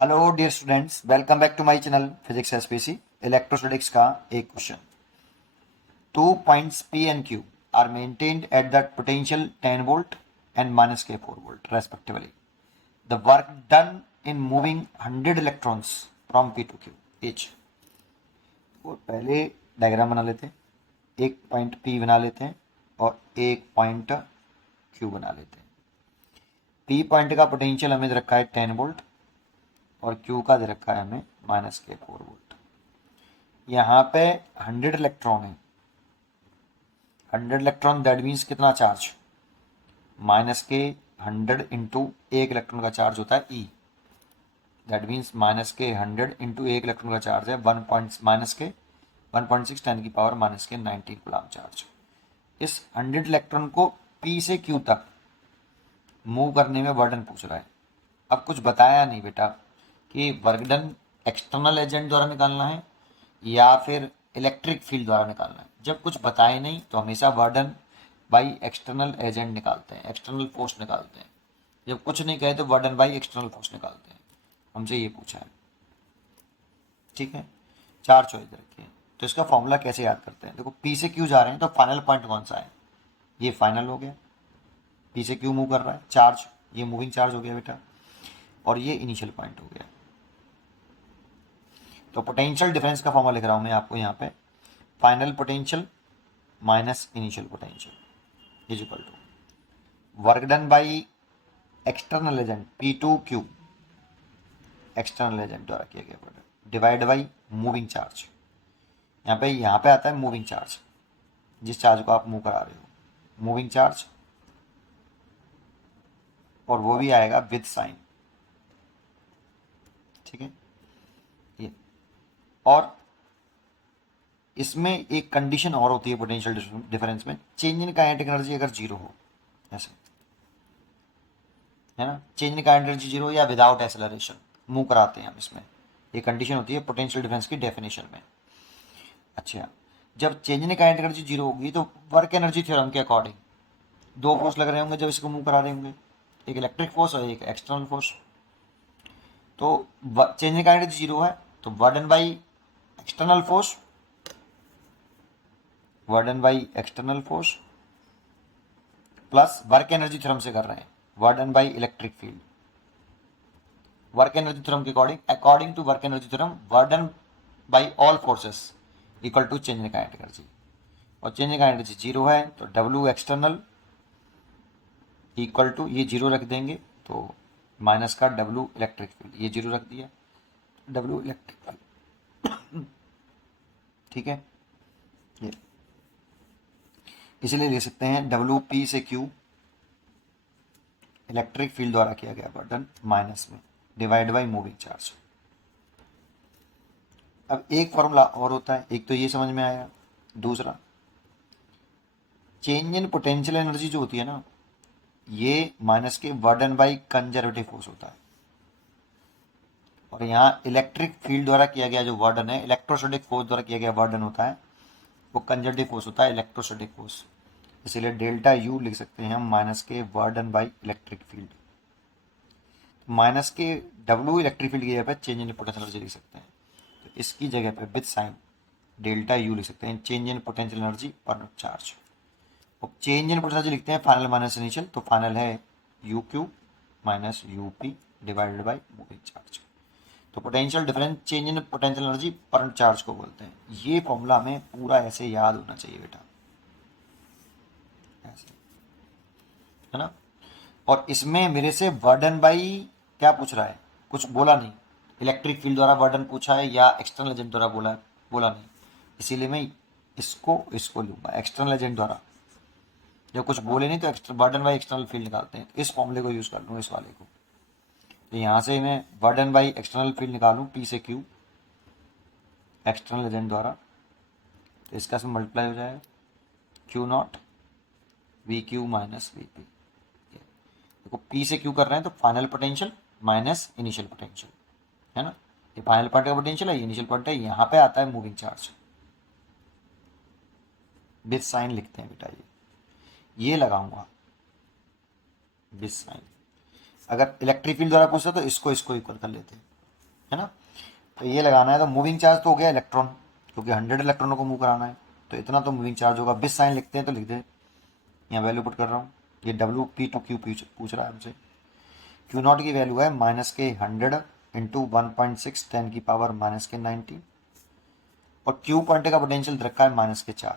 Hello dear students, welcome back to my channel physics SPC. Electrostatics का एक question. 2 points P and Q are maintained at the potential 10 volt and minus K 4 volt respectively. The work done in moving 100 electrons from P to Q each. और पहले diagram बना लेते हैं। एक point P बना लेते हैं और एक पॉइंट Q बना लेते हैं। P पॉइंट का पोटेंशियल हमें दे रखा है 10 वोल्ट और Q का दे रखा है हमें माइनस के 4 वोल्ट। यहाँ पे 100 इलेक्ट्रॉन है। 100 इलेक्ट्रॉन दैट मीन्स कितना चार्ज, माइनस के 100 इंटू एक इलेक्ट्रॉन का चार्ज होता है ई। दैट मीन्स माइनस के 100 इंटू एक इलेक्ट्रॉन का चार्ज है 1 पॉइंट माइनस के 1.6 10 की पावर माइनस के 19 कूलम चार्ज। इस 100 इलेक्ट्रॉन को पी से क्यू तक मूव करने में वर्डन पूछ रहा है। अब कुछ बताया नहीं बेटा कि वर्क डन एक्सटर्नल एजेंट द्वारा निकालना है या फिर इलेक्ट्रिक फील्ड द्वारा निकालना है। जब कुछ बताए नहीं तो हमेशा वर्डन बाई एक्सटर्नल एजेंट निकालते हैं, एक्सटर्नल फोर्स निकालते हैं। जब कुछ नहीं कहे तो वर्डन बाई एक्सटर्नल फोर्स निकालते हैं। हमसे ये पूछा है, ठीक है। चार चॉइस रखी है, तो इसका फॉर्मूला कैसे याद करते हैं। देखो पी से क्यू जा रहे हैं तो फाइनल पॉइंट कौन सा है, ये फाइनल हो गया। पी से क्यू मूव कर रहा है चार्ज, ये मूविंग चार्ज हो गया बेटा, और ये इनिशियल पॉइंट हो गया। तो पोटेंशियल डिफरेंस का फॉर्मूला लिख रहा हूं मैं आपको यहाँ पे। Final potential minus initial potential is equal to work done by external agent P2Q, external agent द्वारा किया गया work, divide by moving charge. यहाँ पे आता है मूविंग चार्ज, जिस चार्ज को आप मूव करा रहे हो, मूविंग चार्ज, और वो भी आएगा विद साइन, ठीक है। ये और इसमें एक कंडीशन और होती है पोटेंशियल डिफरेंस में, चेंज इन काइनेटिक एनर्जी अगर जीरो हो, ऐसे है ना, change in kinetic energy zero या विदाउट एक्सेलरेशन मूव कराते हैं हम, इसमें ये कंडीशन होती है पोटेंशियल डिफरेंस की डेफिनेशन में। अच्छा, जब change in kinetic energy zero होगी तो वर्क एनर्जी थ्योरम के अकॉर्डिंग दो फोर्स लग रहे होंगे जब इसको मूव करा रहे होंगे, एक इलेक्ट्रिक फोर्स और एक एक्सटर्नल फोर्स। तो change in kinetic energy zero है तो work done by external force, work done by external force plus work energy theorem से कर रहे हैं, work done by electric field. Work energy theorem के according, according to work energy theorem, work done by all forces equal to change in kinetic energy. और change in kinetic energy zero है तो W external equal to, ये zero रख देंगे तो minus का W electric field, ये जीरो रख दिया, डब्ल्यू इलेक्ट्रिक फील्ड, ठीक है। ये इसलिए ले सकते हैं डब्ल्यू पी से क्यू इलेक्ट्रिक फील्ड द्वारा किया गया वर्डन माइनस में डिवाइड बाई मूविंग चार्ज। अब एक फॉर्मूला और होता है, एक तो ये समझ में आया, दूसरा चेंज इन पोटेंशियल एनर्जी जो होती है ना, ये माइनस के वर्डन बाई कंजर्वेटिव फोर्स होता है। और यहाँ इलेक्ट्रिक फील्ड द्वारा किया गया जो वर्डन है, इलेक्ट्रोस्टैटिक फोर्स द्वारा किया गया वर्डन होता है, वो कंजर्वेटिव फोर्स होता है, इलेक्ट्रोस्टैटिक फोर्स। इसीलिए डेल्टा यू लिख सकते हैं हम माइनस के वर्डन बाई इलेक्ट्रिक फील्ड। माइनस के डब्ल्यू इलेक्ट्रिक फील्ड की जगह पे चेंज इन पोटेंशियल एनर्जी लिख सकते हैं, तो इसकी जगह पे विद साइन डेल्टा यू लिख सकते हैं, change in potential energy per unit charge. अब चेंज इन पोटेंशियल एनर्जी लिखते हैं फाइनल माइनस इनिशियल, तो फाइनल है U Q minus U P divided by moving charge. तो potential difference change in potential energy per unit charge को बोलते हैं। ये फॉर्मूला हमें पूरा ऐसे याद होना चाहिए बेटा, ऐसे, है ना। और इसमें मेरे से वर्डन बाई क्या पूछ रहा है, कुछ बोला नहीं, इलेक्ट्रिक फील्ड द्वारा वर्डन पूछा है या एक्सटर्नल एजेंट द्वारा बोला नहीं, इसीलिए मैं इसको इसको लूंगा एक्सटर्नल एजेंट द्वारा। जब कुछ बोले नहीं तो वर्डन बाई एक्सटर्नल फील्ड निकालते हैं, तो इस फॉर्मूले को यूज कर लूँ इस वाले को। तो यहाँ से मैं वर्डन बाई एक्सटर्नल फील्ड निकालूँ पी से क्यू एक्सटर्नल एजेंट द्वारा, तो इसका से मल्टीप्लाई हो जाएगा Q not we Q minus V P. देखो पी से क्यू कर रहे हैं तो final potential minus initial potential, है ना। ये फाइनल पॉइंट का पोटेंशियल है, ये इनिशियल पॉइंट है, यहाँ पे आता है मूविंग चार्ज, विद साइन लिखते हैं बेटा, ये लगाऊंगा विद साइन। अगर इलेक्ट्रिक फील्ड द्वारा पूछता तो इसको इसको इक्वल कर लेते हैं, है ना। तो ये लगाना है, तो मूविंग चार्ज तो हो गया इलेक्ट्रॉन, क्योंकि 100 इलेक्ट्रॉनों को मूव कराना है, तो इतना तो मूविंग चार्ज होगा। बिस साइन लिखते हैं तो लिख दे, यहाँ वैल्यू पुट कर रहा हूँ। ये डब्ल्यू पी टू क्यू पूछ रहा है हमसे। क्यू नॉट की वैल्यू है -100 इंटू 1.6 10 की पावर -90, और क्यू पॉइंट का पोटेंशियल दे रखा है -4,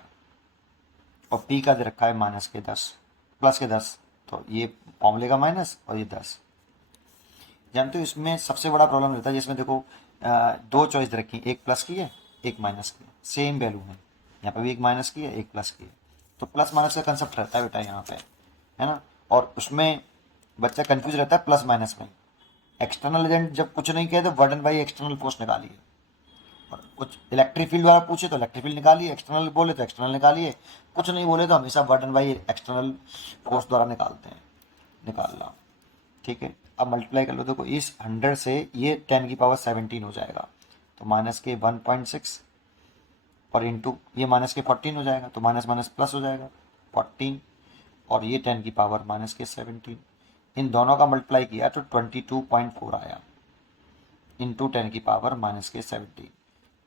और पी का दे रखा है -10 +10, तो ये फॉर्मूले का माइनस और ये 10। जानते हो इसमें सबसे बड़ा प्रॉब्लम रहता है जिसमें देखो दो चॉइस दे रखी, एक प्लस की है एक माइनस की है, सेम वैल्यू है, यहाँ पे भी एक माइनस की है एक प्लस की है, तो प्लस माइनस का कंसेप्ट रहता है बेटा यहाँ पे, है ना। और उसमें बच्चा कंफ्यूज रहता है प्लस माइनस में। एक्सटर्नल एजेंट जब कुछ नहीं कहे तो वर्डन बाई एक्सटर्नल फोर्स निकालिए, और कुछ इलेक्ट्रिक फील्ड वाला पूछे तो इलेक्ट्रिक फील्ड निकालिए, एक्सटर्नल बोले तो एक्सटर्नल निकालिए, कुछ नहीं बोले तो हमेशा वर्डन बाई एक्सटर्नल फोर्स द्वारा निकालते हैं, निकालना। ठीक है, अब मल्टीप्लाई कर लो, देखो इस 100 से ये 10 की पावर 17 हो जाएगा, तो -1.6 और इंटू ये -14 हो जाएगा, तो माइनस माइनस प्लस हो जाएगा 14, और ये 10 की पावर -17, इन दोनों का मल्टीप्लाई किया तो 22.4 आया, इंटू 10 की पावर -17।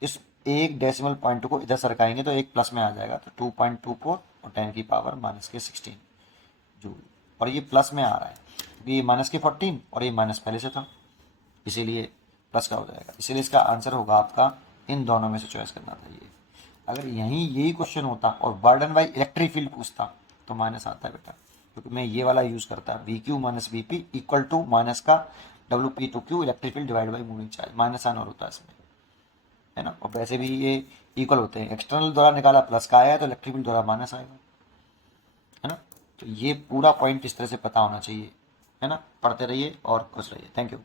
इस एक डेसिमल पॉइंट को इधर सरकाएंगे तो एक प्लस में आ जाएगा, तो 2.24 और 10 की पावर -16 जूल, और ये प्लस में आ रहा है क्योंकि ये -14 और ये माइनस पहले से था, इसीलिए प्लस का हो जाएगा। इसीलिए इसका आंसर होगा आपका इन दोनों में से चॉइस करना था ये। अगर यहीं यही क्वेश्चन होता और बर्डन बाई इलेक्ट्रिक फील्ड पूछता तो माइनस आता है बेटा, क्योंकि मैं ये वाला यूज़ करता है, V Q minus V P equal to minus का W P to Q electric field divide by moving charge, minus आना होता है इसमें, है ना। और वैसे भी ये इक्वल होते हैं, एक्सटर्नल द्वारा निकाला प्लस का आया तो इलेक्ट्रिक फील्ड द्वारा माइनस आएगा, है ना। तो ये पूरा पॉइंट इस तरह से पता होना चाहिए, है ना। पढ़ते रहिए और खुश रहिए। Thank you.